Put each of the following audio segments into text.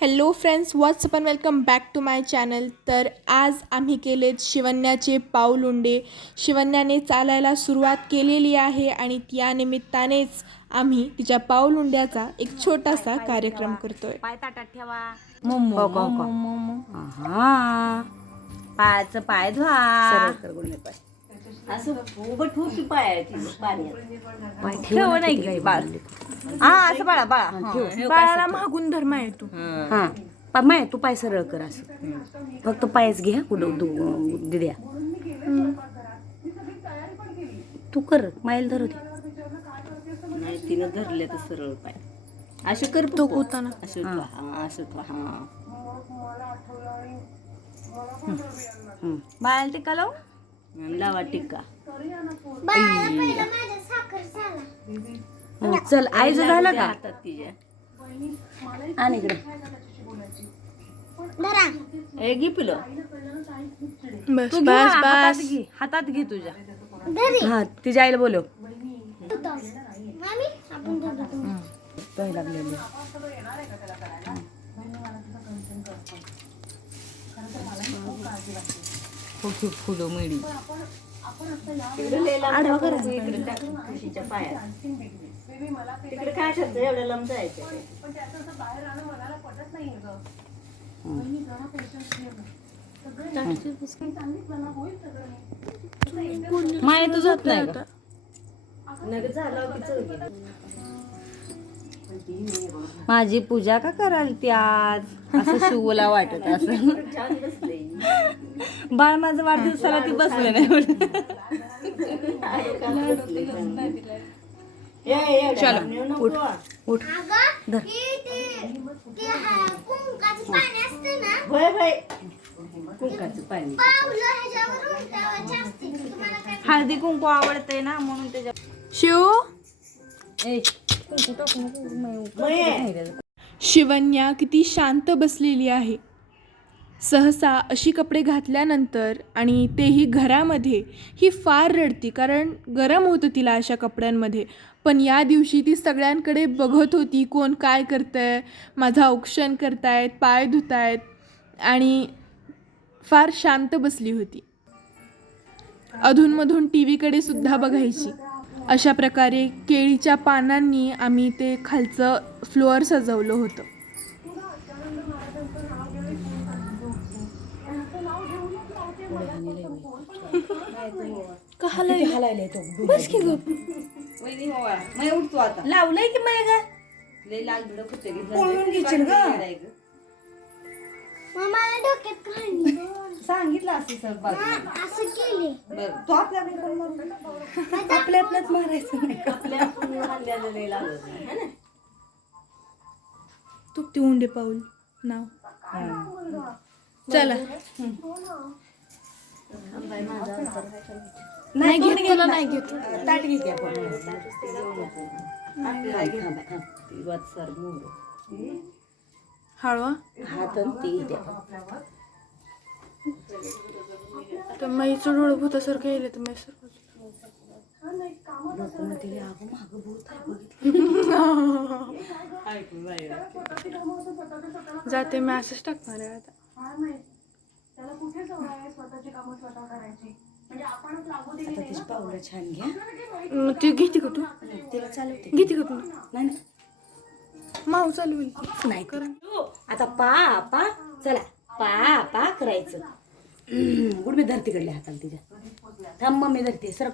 Hello friends what's up and welcome back to my channel तर आज आम्ही केलेत शिवण्याचे पाऊलुंडे शिवण्याने चालायला सुरुवात केलेली आहे आणि त्या निमित्तानेच आम्ही तिच्या पाऊलुंड्याचा एक छोटासा कार्यक्रम करतोय. पाय ताटात ठेवा. हो, हो, हो. मोमो पायाचं पाय धुवा. असं उभं ठेवू की पाय पाय ठेव नाही की बाळ. हा असं बाळा बाळा. बाळाला मागून हा. पा माय तू पाय सरळ कर असं. फक्त पायच घे कुठं दिद्या तू कर मायल धरू दे. नाही तिनं धरले तर सरळ पाय. असे कर तो. होताना असं हा. असं हा. बाळाला टिका लावू आणि लावा टिक्का हं, चल आईचं झालं का? हातात तिच्या. आणि इकडे. ए घे पिलं. बस तू घे बस हातात बस. घे हातात घे तुझ्या. हा तिच्या आईला बोलव. लागलेले फुलं मिळी आडवा करा. इकडे टाक खुशीच्या पायात. तिकडे काय करतं एवढं लांब जायचं. माय तू जात नाही का. माझी पूजा का कराल ती आज? असं शिवला वाटत असं बाळ माझं वाढदिवसाला ती बसले नाही चलो. उठ उठ. धर. भय भय कुंकाचं पाणी हळदी कुंकू आवडते ना म्हणून त्याच्या शिव. शिवन्या किती शांत बसलेली आहे. सहसा अशी कपडे घातल्यानंतर आणि तेही घरामध्ये ही फार रडती कारण गरम होतं तिला अशा कपड्यांमध्ये. पण या दिवशी ती सगळ्यांकडे बघत होती कोण काय करतंय माझं औक्षण करतायत पाय धुतायत आणि फार शांत बसली होती. अधूनमधून टी व्हीकडे सुद्धा बघायची. अशा प्रकारे केळीच्या पानांनी आम्ही ते खालचं फ्लोअर सजवलं होतं. किती हलायला येतो बस की गं. वहिनी हो उठतो आता. लावलंय की माय गा? लय लाल बिडं कुठे घेतलं पळून घेशील गं. सांगितलं असं सर बरं. तो? आपल्या आपल्याच मारायचं नाही आपल्या हल्ल्याला लय नाही है उंडे पाऊल नाव. चला. नाही घेत तुला नाही घेत. ताट आपण. मोर. हळवा हात ती तर भूतासारखं येईल तर माई सर लोक म्हणते अगं मागं भूत आहे बघितलं. जाते मी असंच टाकणार आहे आता. आता तिची पावलं छान घ्या मग ती घेते का तू तिला चालवते घेते का तू नाही नाही. माऊ चालू होईल. नाही कर. आता पा पा. चला. पा पा करायचं. गुड मी धरती कडल्या हाताला तिच्या. थांब मम्मी धरते सर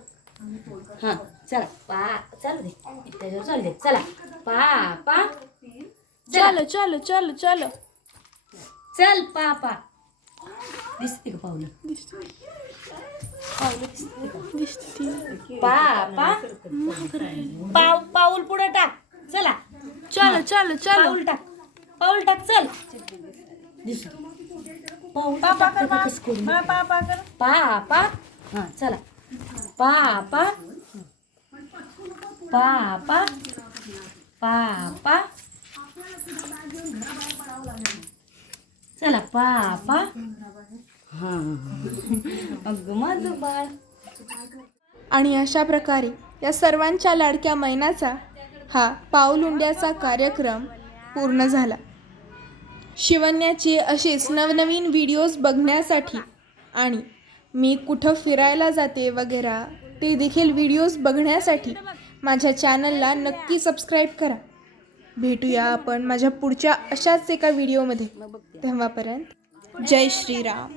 हा चला. पा चालू दे. त्याच्यावर चालू दे. चला. पा पा. चाल. चाल चाल चाल चल पा पा. दिसते का पावलं पावलं दिसते का दिसते ती पा पा पाव पाऊल पुढे टाक चला चाल चाल चाल पाऊल टाक पाऊल टाक चल दिसतो पाऊल पापा कर? पा पापा कर पा पा हा चला पा पा पा पा पा पा चला पा पा हा अगं माझं बाळ आणि अशा प्रकारे या सर्वांच्या लाडक्या मैनाचा हा पाऊलुंड्याचा कार्यक्रम पूर्ण झाला. शिवण्याचे असेच नवनवीन व्हिडिओज बघण्यासाठी आणि मी कुठं फिरायला जाते वगैरे ते देखील व्हिडिओज बघण्यासाठी माझ्या चॅनलला नक्की सबस्क्राईब करा. भेटूया आपण माझ्या पुढच्या अशाच एका व्हिडिओमध्ये. तेव्हापर्यंत जय श्रीराम.